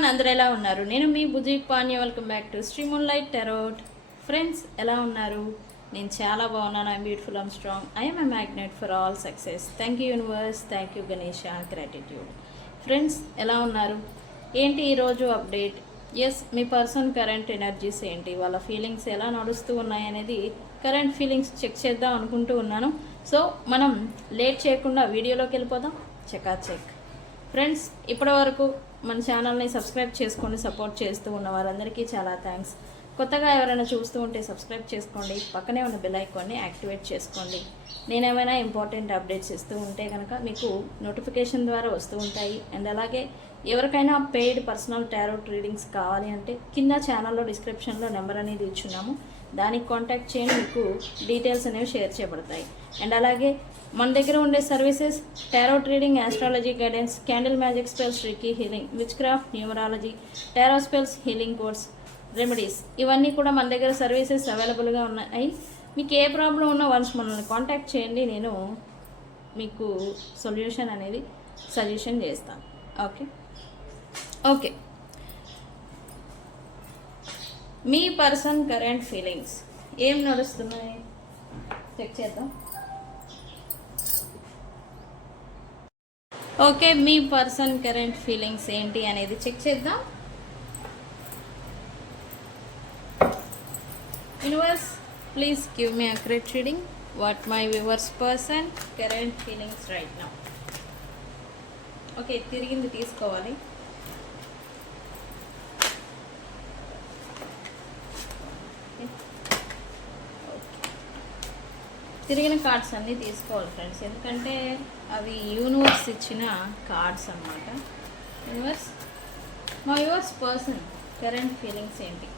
Everyone, అందరూ ఎలా ఉన్నారు? నేను మీ బుజీక్ పాన్య. Welcome back to Sri Moonlight Tarot. Friends, ఎలా ఉన్నారు? నేను చాలా బాగున్నాను. I'm beautiful, I'm strong, I'm a magnet for all success. Thank you universe, thank you Ganesha, gratitude. Friends, ఎలా ఉన్నారు? ఏంటి ఈరోజు అప్డేట్? ఎస్, మీ పర్సన్ కరెంట్ ఎనర్జీస్ ఏంటి, వాళ్ళ ఫీలింగ్స్ ఎలా నడుస్తూ ఉన్నాయి అనేది కరెంట్ ఫీలింగ్స్ చెక్ చేద్దాం అనుకుంటూ ఉన్నాను. సో మనం లేట్ చేయకుండా వీడియోలోకి వెళ్ళిపోదాం. చెక్ ఫ్రెండ్స్, ఇప్పటి వరకు మన ఛానల్ని సబ్స్క్రైబ్ చేసుకొని సపోర్ట్ చేస్తూ ఉన్న వారందరికీ చాలా థ్యాంక్స్. కొత్తగా ఎవరైనా చూస్తూ ఉంటే సబ్స్క్రైబ్ చేసుకోండి, పక్కనే ఉన్న బెల్ ఐకాన్ని యాక్టివేట్ చేసుకోండి. నేనేమైనా ఇంపార్టెంట్ అప్డేట్స్ ఇస్తూ ఉంటే కనుక మీకు నోటిఫికేషన్ ద్వారా వస్తూ ఉంటాయి. అండ్ అలాగే ఎవరికైనా పెయిడ్ పర్సనల్ టారోట్ రీడింగ్స్ కావాలి అంటే కింద ఛానల్లో డిస్క్రిప్షన్లో నెంబర్ అనేది ఇచ్చున్నాము, దానికి కాంటాక్ట్ చేయండి, మీకు డీటెయిల్స్ అనేవి షేర్ చేయబడతాయి. అండ్ అలాగే మన దగ్గర ఉండే services tarot reading, astrology guidance, candle magic spells, Ricky healing, which craft, numerology, tarot spells, healing course, remedies, ఇవన్నీ కూడా మన దగ్గర సర్వీసెస్ అవైలబుల్గా ఉన్నాయి. మీకు ఏ ప్రాబ్లం ఉన్నా వన్స్ మనల్ని కాంటాక్ట్ చేయండి, నేను మీకు సొల్యూషన్ అనేది సజెషన్ చేస్తాను. ఓకే, మీ పర్సన్ కరెంట్ ఫీలింగ్స్ ఏం నడుస్తున్నాయి చెక్ చేద్దాం. ఓకే, మీ పర్సన్ కరెంట్ ఫీలింగ్స్ ఏంటి అనేది చెక్ చేద్దాం. Universe, please give me accurate reading what my viewers person current feelings right now. Okay, తిరిగింది తీసుకోవాలి. తిరిగిన కార్డ్స్ అన్నీ తీసుకోవాలి ఫ్రెండ్స్, ఎందుకంటే అవి యూనివర్స్ ఇచ్చిన కార్డ్స్ అన్నమాట. యూనివర్స్, మా యూవర్స్ పర్సన్ కరెంట్ ఫీలింగ్స్ ఏంటి?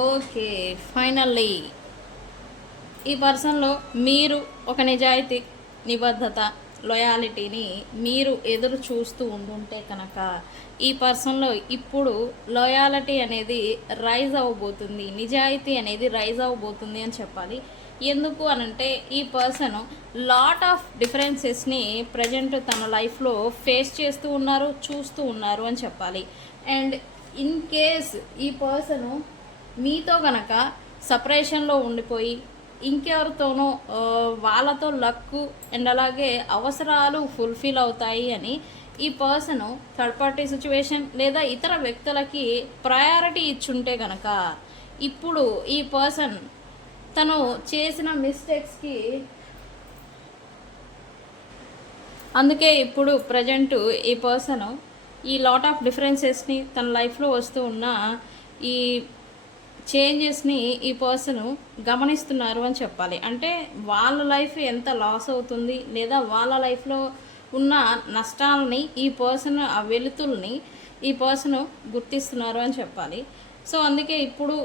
ఓకే, ఫైనల్లీ ఈ పర్సన్లో మీరు ఒక నిజాయితీ, నిబద్ధత, లాయాలిటీని మీరు ఎదురు చూస్తూ ఉండుంటే కనుక ఈ పర్సన్లో ఇప్పుడు లాయాలిటీ అనేది రైజ్ అవ్వబోతుంది, నిజాయితీ అనేది రైజ్ అవ్వబోతుంది అని చెప్పాలి. ఎందుకు అనంటే ఈ పర్సన్ లాట్ ఆఫ్ డిఫరెన్సెస్ని ప్రజెంట్ తన లైఫ్లో ఫేస్ చేస్తూ ఉన్నారు, చూస్తూ ఉన్నారు అని చెప్పాలి. అండ్ ఇన్ కేస్ ఈ పర్సను మీతో కనుక సపరేషన్లో ఉండిపోయి ఇంకెవరితోనో వాళ్ళతో లక్కు అండ్ అలాగే అవసరాలు ఫుల్ఫిల్ అవుతాయి అని ఈ పర్సను థర్డ్ పార్టీ సిచ్యువేషన్ లేదా ఇతర వ్యక్తులకి ప్రయారిటీ ఇచ్చుంటే కనుక ఇప్పుడు ఈ పర్సన్ తను చేసిన మిస్టేక్స్కి అందుకే ఇప్పుడు ప్రజెంట్ ఈ పర్సన్ ఈ లాట్ ఆఫ్ డిఫరెన్సెస్ని తన లైఫ్లో వస్తూ ఉన్న ఈ చేంజెస్ని ఈ పర్సన్ గమనిస్తున్నారు అని చెప్పాలి. అంటే వాళ్ళ లైఫ్ ఎంత లాస్ అవుతుంది లేదా వాళ్ళ లైఫ్లో ఉన్న నష్టాలని ఈ పర్సన్, ఆ వెలుతుల్ని ఈ పర్సన్ గుర్తిస్తున్నారు అని చెప్పాలి. సో అందుకే ఇప్పుడు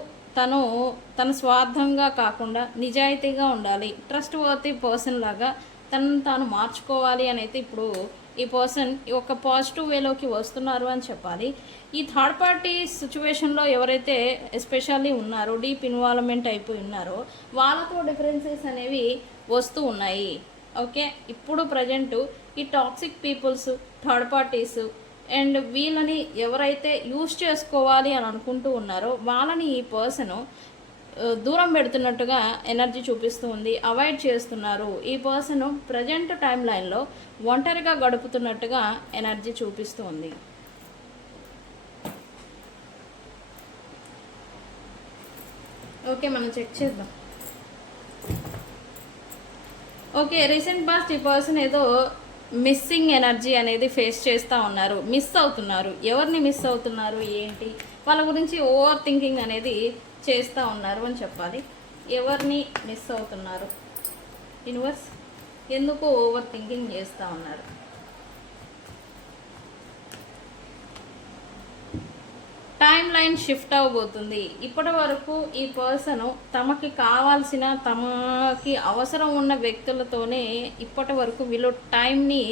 తన స్వార్థంగా కాకుండా నిజాయితీగా ఉండాలి, ట్రస్ట్ వర్తీ పర్సన్ లాగా తనను తాను మార్చుకోవాలి అని అయితే ఇప్పుడు ఈ పర్సన్ ఒక పాజిటివ్ వేలోకి వస్తున్నారు అని చెప్పాలి. ఈ థర్డ్ పార్టీ సిచ్యువేషన్లో ఎవరైతే ఎస్పెషల్లీ ఉన్నారో, డీప్ ఇన్వాల్వ్మెంట్ అయిపోయి ఉన్నారో వాళ్ళతో డిఫరెన్సెస్ అనేవి వస్తూ ఉన్నాయి. ఓకే, ఇప్పుడు ప్రజెంటు ఈ toxic peoples, third parties and వీళ్ళని ఎవరైతే యూజ్ చేసుకోవాలి అని అనుకుంటూ ఉన్నారో వాళ్ళని ఈ పర్సన్ దూరం పెడుతున్నట్టుగా ఎనర్జీ చూపిస్తూ ఉంది, అవాయిడ్ చేస్తున్నారు. ఈ పర్సన్ ప్రజెంట్ టైం లైన్లో ఒంటరిగా గడుపుతున్నట్టుగా ఎనర్జీ చూపిస్తూ ఉంది. ఓకే, మనం చెక్ చేద్దాం. ఓకే, రీసెంట్ పాస్ట్ ఈ పర్సన్ ఏదో మిస్సింగ్ ఎనర్జీ అనేది ఫేస్ చేస్తూ ఉన్నారు, మిస్ అవుతున్నారు. ఎవరిని మిస్ అవుతున్నారు, ఏంటి, వాళ్ళ గురించి ఓవర్ థింకింగ్ అనేది చేస్తూ ఉన్నారు అని చెప్పాలి. ఎవరిని మిస్ అవుతున్నారు, యూనివర్స్ ఎందుకు ఓవర్ థింకింగ్ చేస్తూ ఉన్నారు? టైం లైన్ షిఫ్ట్ అవ్వబోతుంది. ఇప్పటి వరకు ఈ పర్సన్ తమకి కావాల్సిన, తమకి అవసరం ఉన్న వ్యక్తులతోనే ఇప్పటి వరకు వీళ్ళు టైంని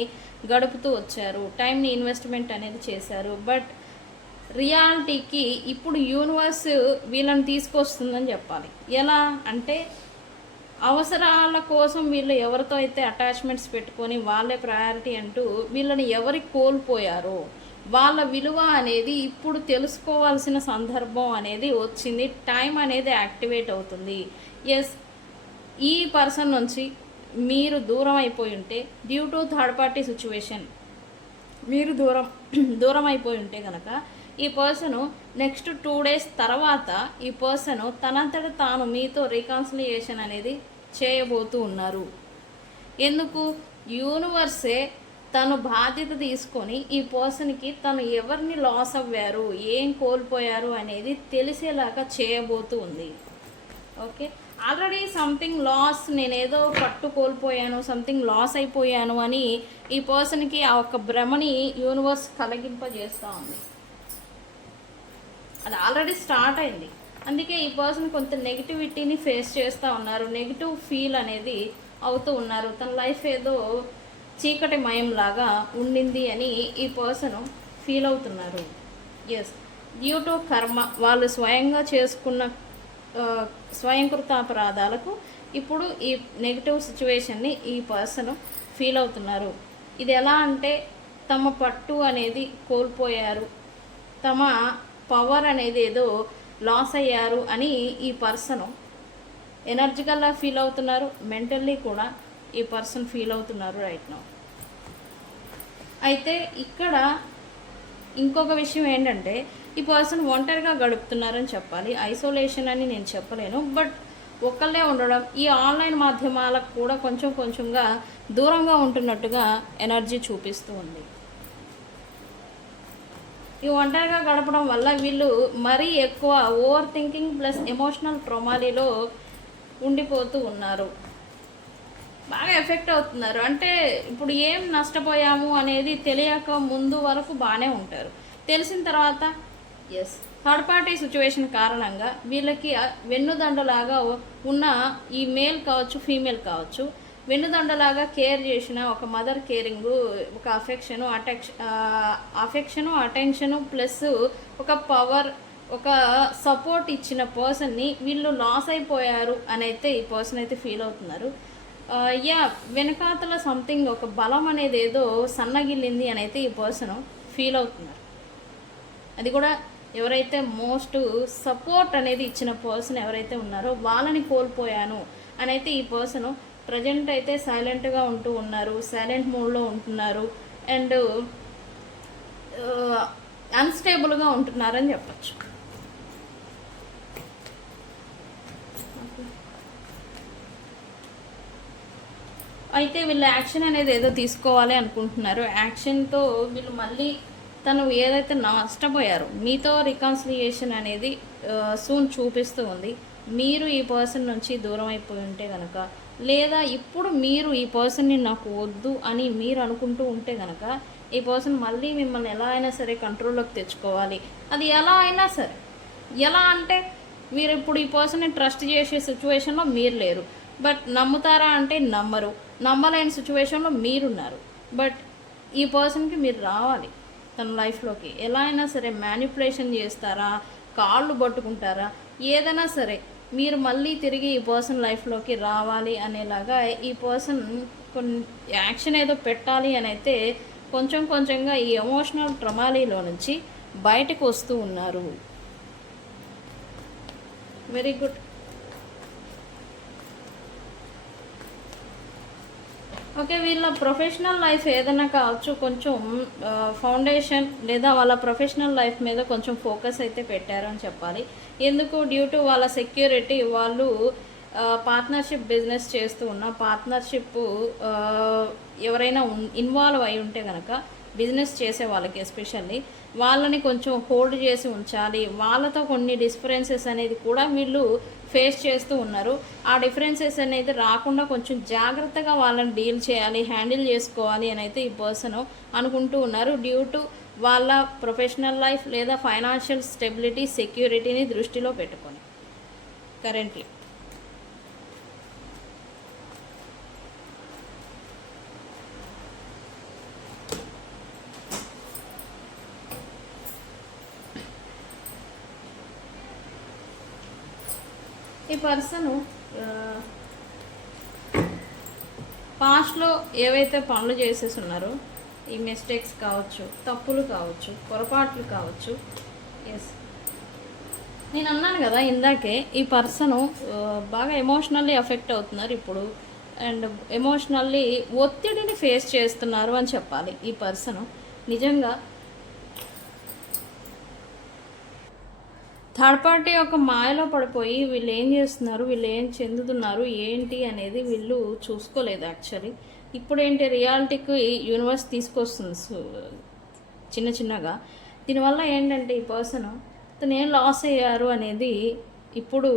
గడుపుతూ వచ్చారు, టైంని ఇన్వెస్ట్మెంట్ అనేది చేశారు. బట్ రియాలిటీకి ఇప్పుడు యూనివర్స్ వీళ్ళని తీసుకొస్తుందని చెప్పాలి. ఎలా అంటే అవసరాల కోసం వీళ్ళు ఎవరితో అయితే అటాచ్మెంట్స్ పెట్టుకొని వాళ్ళే ప్రయారిటీ అంటూ వీళ్ళని ఎవరికి కోల్పోయారో వాళ్ళ విలువ అనేది ఇప్పుడు తెలుసుకోవాల్సిన సందర్భం అనేది వచ్చింది. టైం అనేది యాక్టివేట్ అవుతుంది. ఎస్, ఈ పర్సన్ నుంచి మీరు దూరం అయిపోయి ఉంటే, due to third party situation మీరు దూరం అయిపోయి ఉంటే కనుక ఈ పర్సను నెక్స్ట్ 2 days తర్వాత ఈ పర్సను తనంతట తాను మీతో రీకాన్సిలియేషన్ అనేది చేయబోతూ ఉన్నారు. ఎందుకు? యూనివర్సే తను బాధ్యత తీసుకొని ఈ పర్సన్కి తను ఎవరిని లాస్ అవ్వారు, ఏం కోల్పోయారు అనేది తెలిసేలాగా చేయబోతూ ఉంది. ఓకే, ఆల్రెడీ సంథింగ్ లాస్, నేనేదో పట్టు కోల్పోయాను, సంథింగ్ లాస్ అయిపోయాను అని ఈ పర్సన్కి ఆ ఒక్క భ్రమని యూనివర్స్ కలిగింపజేస్తూ ఉంది. అది ఆల్రెడీ స్టార్ట్ అయింది. అందుకే ఈ పర్సన్ కొంత నెగిటివిటీని ఫేస్ చేస్తూ ఉన్నారు, నెగిటివ్ ఫీల్ అనేది అవుతూ ఉన్నారు. తన లైఫ్ ఏదో చీకటి మయంలాగా ఉండింది అని ఈ పర్సన్ ఫీల్ అవుతున్నారు. ఎస్, డ్యూ టు కర్మ, వాళ్ళు స్వయంగా చేసుకున్న స్వయంకృత అపరాధాలకు ఇప్పుడు ఈ నెగిటివ్ సిచ్యువేషన్ని ఈ పర్సన్ ఫీల్ అవుతున్నారు. ఇది ఎలా అంటే తమ పట్టు అనేది కోల్పోయారు, తమ పవర్ అనేది ఏదో లాస్ అయ్యారు అని ఈ పర్సన్ ఎనర్జికల్గా ఫీల్ అవుతున్నారు, మెంటల్లీ కూడా ఈ పర్సన్ ఫీల్ అవుతున్నారు రైట్ నౌ. అయితే ఇక్కడ ఇంకొక విషయం ఏంటంటే ఈ పర్సన్ ఒంటరిగా గడుపుతున్నారని చెప్పాలి. ఐసోలేషన్ అని నేను చెప్పలేను, బట్ ఒక్కళ్ళే ఉండడం, ఈ ఆన్లైన్ మాధ్యమాలకు కూడా కొంచెం కొంచెంగా దూరంగా ఉంటున్నట్టుగా ఎనర్జీ చూపిస్తూ ఉంది. ఈ ఒంటరిగా గడపడం వల్ల వీళ్ళు మరీ ఎక్కువ ఓవర్ థింకింగ్ ప్లస్ ఎమోషనల్ ట్రోమాలీలో ఉండిపోతూ ఉన్నారు, బాగా ఎఫెక్ట్ అవుతున్నారు. అంటే ఇప్పుడు ఏం నష్టపోయాము అనేది తెలియక ముందు వరకు బాగానే ఉంటారు, తెలిసిన తర్వాత ఎస్ థర్డ్ పార్టీ సిచ్యువేషన్ కారణంగా వీళ్ళకి వెన్నుదండలాగా ఉన్న ఈ మేల్ కావచ్చు, ఫీమేల్ కావచ్చు, వెన్నుదండలాగా కేర్ చేసిన ఒక మదర్ కేరింగు, ఒక అఫెక్షను అటెన్షను ప్లస్ ఒక పవర్, ఒక సపోర్ట్ ఇచ్చిన పర్సన్ని వీళ్ళు లాస్ అయిపోయారు అని అయితే ఈ పర్సన్ అయితే ఫీల్ అవుతున్నారు. వెనకాతల సంథింగ్ ఒక బలం అనేది ఏదో సన్నగిల్లింది అని అయితే ఈ పర్సన్ ఫీల్ అవుతున్నారు. అది కూడా ఎవరైతే మోస్ట్ సపోర్ట్ అనేది ఇచ్చిన పర్సన్ ఎవరైతే ఉన్నారో వాళ్ళని కోల్పోయాను అని అయితే ఈ పర్సన్ ప్రజెంట్ అయితే సైలెంట్గా ఉంటూ ఉన్నారు, సైలెంట్ మోడ్లో ఉంటున్నారు అండ్ అన్స్టేబుల్గా ఉంటున్నారని చెప్పచ్చు. అయితే వీళ్ళు యాక్షన్ అనేది ఏదో తీసుకోవాలి అనుకుంటున్నారు. యాక్షన్తో వీళ్ళు మళ్ళీ తను ఏదైతే నష్టపోయారో మీతో రికాన్సిలియేషన్ అనేది సూన్ చూపిస్తూ ఉంది. మీరు ఈ పర్సన్ నుంచి దూరం అయిపోయి ఉంటే కనుక, లేదా ఇప్పుడు మీరు ఈ పర్సన్ని నాకు వద్దు అని మీరు అనుకుంటూ ఉంటే కనుక ఈ పర్సన్ మళ్ళీ మిమ్మల్ని ఎలా అయినా సరే కంట్రోల్లోకి తెచ్చుకోవాలి. అది ఎలా అయినా సరే, ఎలా అంటే మీరు ఇప్పుడు ఈ పర్సన్ని ట్రస్ట్ చేసే సిచ్యువేషన్లో మీరు లేరు, బట్ నమ్ముతారా అంటే నమ్మరు, నమ్మలేని సిచ్యువేషన్లో మీరున్నారు. బట్ ఈ పర్సన్కి మీరు రావాలి తన లైఫ్లోకి. ఎలా అయినా సరే మ్యానిపులేషన్ చేస్తారా, కాళ్ళు పట్టుకుంటారా, ఏదైనా సరే మీరు మళ్ళీ తిరిగి ఈ పర్సన్ లైఫ్లోకి రావాలి అనేలాగా ఈ పర్సన్ కొన్ని యాక్షన్ ఏదో పెట్టాలి అని అయితే కొంచెం కొంచెంగా ఈ ఎమోషనల్ ట్రమాలీలో నుంచి బయటకు వస్తూ ఉన్నారు. Very good. ఓకే, వీళ్ళ ప్రొఫెషనల్ లైఫ్ ఏదైనా కావచ్చు, కొంచెం ఫౌండేషన్ లేదా వాళ్ళ ప్రొఫెషనల్ లైఫ్ మీద కొంచెం ఫోకస్ అయితే పెట్టారు అని చెప్పాలి. ఎందుకు, డ్యూ టు వాళ్ళ సెక్యూరిటీ వాళ్ళు పార్ట్నర్షిప్ బిజినెస్ చేస్తూ ఉన్న పార్ట్నర్షిప్ ఎవరైనా ఇన్వాల్వ్ అయి ఉంటే కనుక బిజినెస్ చేసే వాళ్ళకి ఎస్పెషల్లీ వాళ్ళని కొంచెం హోల్డ్ చేసి ఉంచాలి. వాళ్ళతో కొన్ని డిఫరెన్సెస్ అనేది కూడా వీళ్ళు ఫేస్ చేస్తూ ఉన్నారు. ఆ డిఫరెన్సెస్ అనేది రాకుండా కొంచెం జాగ్రత్తగా వాళ్ళని డీల్ చేయాలి, హ్యాండిల్ చేసుకోవాలి అని అయితే ఈ పర్సన్ అనుకుంటూ ఉన్నారు. డ్యూ టు వాళ్ళ ప్రొఫెషనల్ లైఫ్ లేదా ఫైనాన్షియల్ స్టెబిలిటీ, సెక్యూరిటీని దృష్టిలో పెట్టుకొని కరెంట్లీ. ఈ పర్సను పాస్ట్లో ఏవైతే పనులు చేసేసి ఉన్నారో, ఈ మిస్టేక్స్ కావచ్చు, తప్పులు కావచ్చు, పొరపాట్లు కావచ్చు, ఎస్ నేను అన్నాను కదా ఇందాకే, ఈ పర్సను బాగా ఎమోషనల్లీ అఫెక్ట్ అవుతున్నారు ఇప్పుడు. అండ్ ఎమోషనల్లీ ఒత్తిడిని ఫేస్ చేస్తున్నారు అని చెప్పాలి. ఈ పర్సను నిజంగా థర్డ్ పార్టీ యొక్క మాయలో పడిపోయి వీళ్ళు ఏం చేస్తున్నారు, వీళ్ళు ఏం చెందుతున్నారు ఏంటి అనేది వీళ్ళు చూసుకోలేదు యాక్చువల్లీ. ఇప్పుడు ఏంటి, రియాలిటీకి యూనివర్స్ తీసుకొస్తుంది చిన్న చిన్నగా. దీనివల్ల ఏంటంటే ఈ పర్సన్ తను ఏం లాస్ అయ్యారు అనేది ఇప్పుడు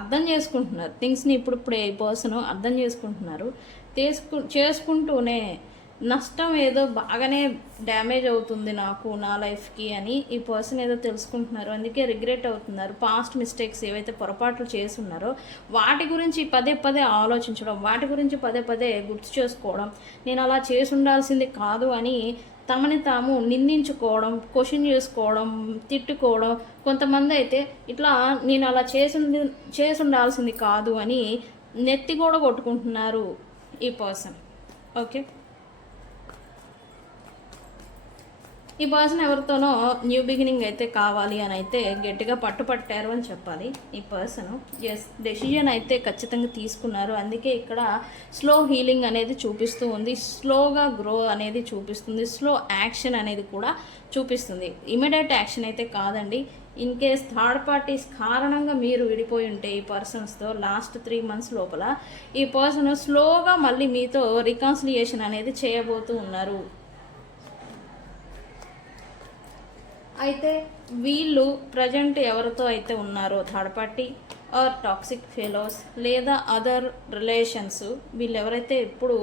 అర్థం చేసుకుంటున్నారు. థింగ్స్ని ఇప్పుడిప్పుడే ఈ పర్సన్ అర్థం చేసుకుంటున్నారు. చేసుకుంటూనే నష్టం ఏదో బాగానే డ్యామేజ్ అవుతుంది నాకు, నా లైఫ్కి అని ఈ పర్సన్ ఏదో తెలుసుకుంటున్నారు. అందుకే రిగ్రెట్ అవుతున్నారు. పాస్ట్ మిస్టేక్స్ ఏవైతే పొరపాట్లు చేస్తున్నారో వాటి గురించి పదే పదే ఆలోచించడం, వాటి గురించి పదే పదే గుర్తు చేసుకోవడం, నేను అలా చేసి ఉండాల్సింది కాదు అని తమని తాము నిందించుకోవడం, క్వశ్చన్ చేసుకోవడం, తిట్టుకోవడం. కొంతమంది అయితే ఇట్లా నేను అలా చేసి ఉండాల్సింది కాదు అని నెత్తి కూడా కొట్టుకుంటున్నారు ఈ పర్సన్. ఓకే, ఈ పర్సన్ ఎవరితోనో న్యూ బిగినింగ్ అయితే కావాలి అని అయితే గట్టిగా పట్టుపట్టారు అని చెప్పాలి. ఈ పర్సన్ డెసిజన్ అయితే ఖచ్చితంగా తీసుకున్నారు. అందుకే ఇక్కడ స్లో హీలింగ్ అనేది చూపిస్తూ ఉంది, స్లోగా గ్రో అనేది చూపిస్తుంది, స్లో యాక్షన్ అనేది కూడా చూపిస్తుంది. ఇమీడియట్ యాక్షన్ అయితే కాదండి. ఇన్ కేస్ థర్డ్ పార్టీస్ కారణంగా మీరు విడిపోయి ఉంటే ఈ పర్సన్స్తో లాస్ట్ 3 months లోపల ఈ పర్సన్ స్లోగా మళ్ళీ మీతో రికన్సిలియేషన్ అనేది చేయబోతూ ఉన్నారు. అయితే వీళ్ళు ప్రజెంట్ ఎవరితో అయితే ఉన్నారో third party or toxic fellows లేదా అదర్ రిలేషన్స్, వీళ్ళు ఎవరైతే ఇప్పుడు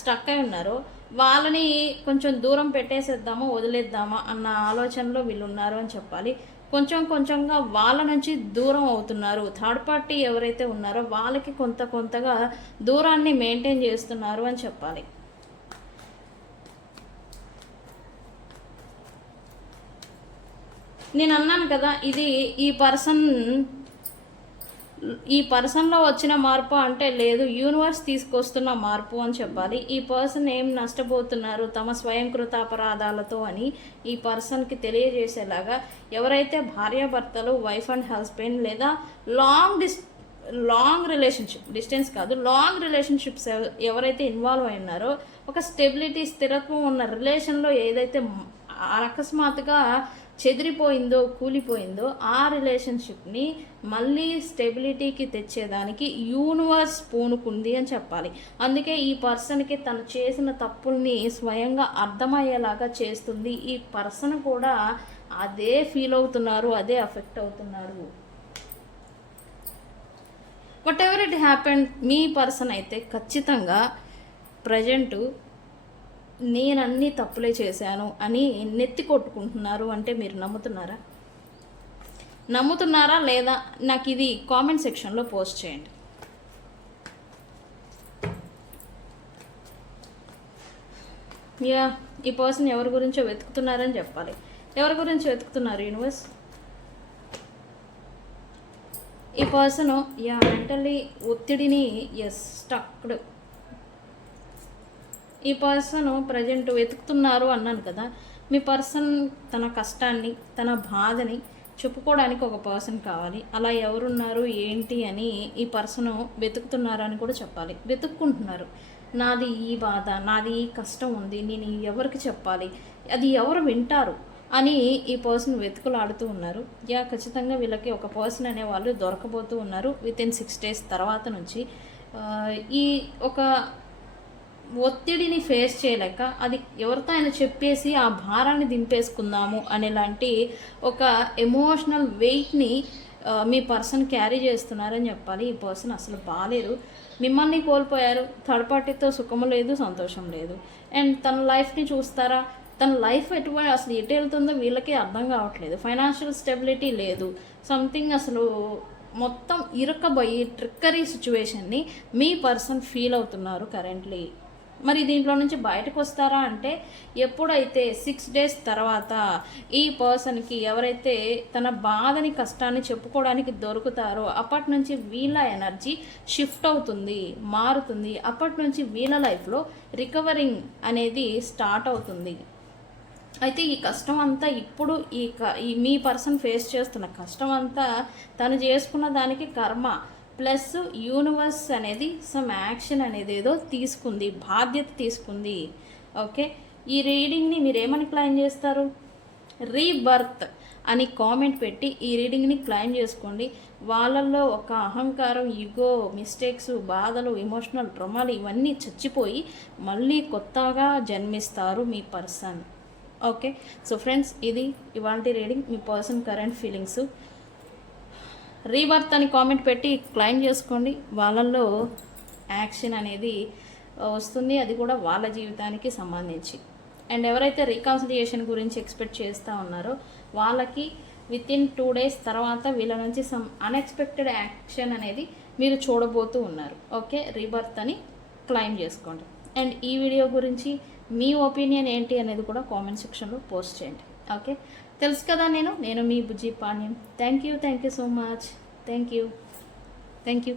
స్టక్ అయి ఉన్నారో వాళ్ళని కొంచెం దూరం పెట్టేసేద్దామా, వదిలేద్దామా అన్న ఆలోచనలో వీళ్ళు ఉన్నారు అని చెప్పాలి. కొంచెంగా వాళ్ళ నుంచి దూరం అవుతున్నారు. థర్డ్ పార్టీ ఎవరైతే ఉన్నారో వాళ్ళకి కొంతగా దూరాన్ని మెయింటైన్ చేస్తున్నారు అని చెప్పాలి. నేను అన్నాను కదా, ఇది ఈ పర్సన్లో వచ్చిన మార్పు అంటే లేదు, యూనివర్స్ తీసుకొస్తున్న మార్పు అని చెప్పాలి. ఈ పర్సన్ ఏం నష్టపోతున్నారు తమ స్వయంకృత అపరాధాలతో అని ఈ పర్సన్కి తెలియజేసేలాగా ఎవరైతే భార్యాభర్తలు, వైఫ్ అండ్ హస్బెండ్ లేదా లాంగ్ రిలేషన్షిప్, డిస్టెన్స్ కాదు లాంగ్ రిలేషన్షిప్స్ ఎవరైతే ఇన్వాల్వ్ అయి ఉన్నారో, ఒక స్టెబిలిటీ, స్థిరత్వం ఉన్న రిలేషన్లో ఏదైతే అకస్మాత్తుగా చెదిరిపోయిందో, కూలిపోయిందో ఆ రిలేషన్షిప్ని మళ్ళీ స్టెబిలిటీకి తెచ్చేదానికి యూనివర్స్ పూనుకుంది అని చెప్పాలి. అందుకే ఈ పర్సన్కి తను చేసిన తప్పుల్ని స్వయంగా అర్థమయ్యేలాగా చేస్తుంది. ఈ పర్సన్ కూడా అదే ఫీల్ అవుతున్నారు, అదే అఫెక్ట్ అవుతున్నారు. What ever it happened, me person అయితే ఖచ్చితంగా ప్రజెంటు నేను అన్నీ తప్పులే చేశాను అని నెత్తి కొట్టుకుంటున్నారు. అంటే మీరు నమ్ముతున్నారా లేదా నాకు ఇది కామెంట్ సెక్షన్లో పోస్ట్ చేయండి. ఈ పర్సన్ ఎవరి గురించో వెతుకుతున్నారని చెప్పాలి. ఎవరి గురించి వెతుకుతున్నారు యూనివర్స్? ఈ పర్సన్ మెంటల్లీ ఒత్తిడిని స్టక్డ్. ఈ పర్సన్ ప్రజెంట్ వెతుకుతున్నారు అన్నాను కదా. మీ పర్సన్ తన కష్టాన్ని, తన బాధని చెప్పుకోవడానికి ఒక పర్సన్ కావాలి. అలా ఎవరున్నారు ఏంటి అని ఈ పర్సన్ వెతుకుతున్నారు అని కూడా చెప్పాలి. వెతుక్కుంటున్నారు. నాది ఈ బాధ, నాది ఈ కష్టం ఉంది, నేను ఎవరికి చెప్పాలి, అది ఎవరు వింటారు అని ఈ పర్సన్ వెతుకులాడుతూ ఉన్నారు. ఖచ్చితంగా వీళ్ళకి ఒక పర్సన్ అనేవాళ్ళు దొరకబోతూ ఉన్నారు వితిన్ 6 days తర్వాత నుంచి. ఈ ఒక ఒత్తిడిని ఫేస్ చేయలేక అది ఎవరితో ఆయన చెప్పేసి ఆ భారాన్ని దింపేసుకుందాము అనేలాంటి ఒక ఎమోషనల్ వెయిట్ని మీ పర్సన్ క్యారీ చేస్తున్నారని చెప్పాలి. ఈ పర్సన్ అసలు బాగాలేరు, మిమ్మల్ని కోల్పోయారు, థర్డ్ పార్టీతో సుఖము లేదు, సంతోషం లేదు. అండ్ తన లైఫ్ని చూస్తారా, తన లైఫ్ అసలు ఎటు వెళ్తుందో వీళ్ళకి అర్థం కావట్లేదు. ఫైనాన్షియల్ స్టెబిలిటీ లేదు, సంథింగ్ అసలు మొత్తం ఇరుకబోయి ట్రిక్కరీ సిచ్యువేషన్ని మీ పర్సన్ ఫీల్ అవుతున్నారు కరెంట్లీ. మరి దీంట్లో నుంచి బయటకు వస్తారా అంటే ఎప్పుడైతే 6 days తర్వాత ఈ పర్సన్కి ఎవరైతే తన బాధని కష్టాన్ని చెప్పుకోవడానికి దొరుకుతారో అప్పటి నుంచి వీళ్ళ ఎనర్జీ షిఫ్ట్ అవుతుంది, మారుతుంది. అప్పటి నుంచి వీళ్ళ లైఫ్లో రికవరింగ్ అనేది స్టార్ట్ అవుతుంది. అయితే ఈ కష్టం అంతా ఇప్పుడు ఈ మీ పర్సన్ ఫేస్ చేస్తున్న కష్టం అంతా తను చేసుకున్న దానికి కర్మ ప్లస్ యూనివర్స్ అనేది సమ్ యాక్షన్ అనేది ఏదో తీసుకుంది, బాధ్యత తీసుకుంది. ఓకే, ఈ రీడింగ్ని మీరు ఏమని క్లైమ్ చేస్తారు? రీబర్త్ అని కామెంట్ పెట్టి ఈ రీడింగ్ని క్లైమ్ చేసుకోండి. వాళ్ళల్లో ఒక అహంకారం, ఈగో, మిస్టేక్స్, బాధలు, ఎమోషనల్ ట్రామాలు ఇవన్నీ చచ్చిపోయి మళ్ళీ కొత్తగా జన్మిస్తారు మీ పర్సన్. ఓకే, సో ఫ్రెండ్స్, ఇది ఇవాల్టి రీడింగ్. మీ పర్సన్ కరెంట్ ఫీలింగ్స్ రీబర్త్ అని కామెంట్ పెట్టి క్లైమ్ చేసుకోండి. వాళ్ళల్లో యాక్షన్ అనేది వస్తుంది, అది కూడా వాళ్ళ జీవితానికి సంబంధించి. అండ్ ఎవరైతే రీకన్సిలియేషన్ గురించి ఎక్స్పెక్ట్ చేస్తూ ఉన్నారో వాళ్ళకి వితిన్ 2 days తర్వాత వీళ్ళ నుంచి సమ్ అన్ఎక్స్పెక్టెడ్ యాక్షన్ అనేది మీరు చూడబోతూ ఉన్నారు. ఓకే, రీబర్త్ అని క్లైమ్ చేసుకోండి. అండ్ ఈ వీడియో గురించి మీ ఒపీనియన్ ఏంటి అనేది కూడా కామెంట్ సెక్షన్లో పోస్ట్ చేయండి. ఓకే, తెలుసు కదా, నేను మీ Bujji Panyam. Thank you so much. Thank you.